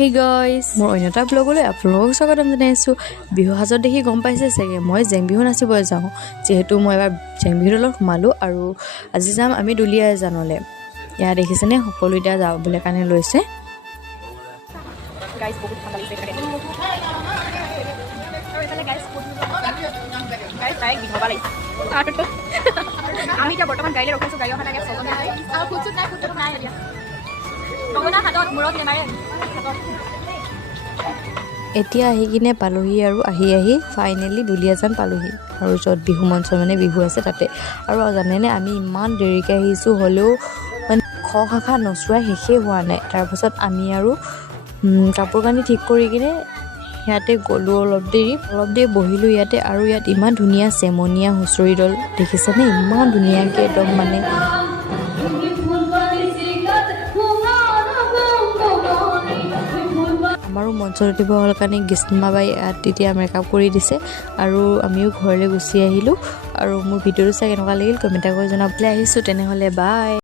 Hey guys মোৰ অন্য এটা ব্লগলৈ আপোনালোকক স্বাগতম জনাইছোঁ। বিহু সাজত দেখি গম পাইছে চাগে মই জেং বিহু নাচিব যাওঁ, যিহেতু মই এবাৰ জেং বিহুৰ লগত সোমালোঁ আৰু আজি যাম আমি দুলীয়াজানলৈ। ইয়াত দেখিছেনে সকলো এতিয়া যাবলৈ কাৰণে লৈছে। আমি এতিয়া বৰ্তমান গাড়ীলৈ ৰখিছোঁ, গাড়ী অহা লাগে এতিয়া আহি কিনে পালোহি আৰু আহি ফাইনেলি দুলীয়াজান পালোহি আৰু য'ত বিহু মঞ্চ মানে বিহু আছে তাতে। আৰু জানেনে আমি ইমান দেৰিকৈ আহিছোঁ, হ'লেও মানে শাখা নচোৱাই শেষেই হোৱা নাই। তাৰপাছত আমি আৰু কাপোৰ কানি ঠিক কৰি কিনে ইয়াতে গ'লোঁ, অলপ দেৰি বহিলোঁ ইয়াতে। আৰু ইয়াত ইমান ধুনীয়া চেমনীয়া হুঁচৰি দল দেখিছেনে, ইমান ধুনীয়াকৈ একদম মানে আমাৰো মঞ্চত উঠিব হ'ল কাৰণে গ্ৰীষ্মাবাই ইয়াত তেতিয়া মেকআপ কৰি দিছে আৰু আমিও ঘৰলৈ গুচি আহিলোঁ। আৰু মোৰ ভিডিঅ'টো চাই কেনেকুৱা লাগিল কমেণ্ট কৰি জনাবলৈ আহিছোঁ। তেনেহ'লে বাই।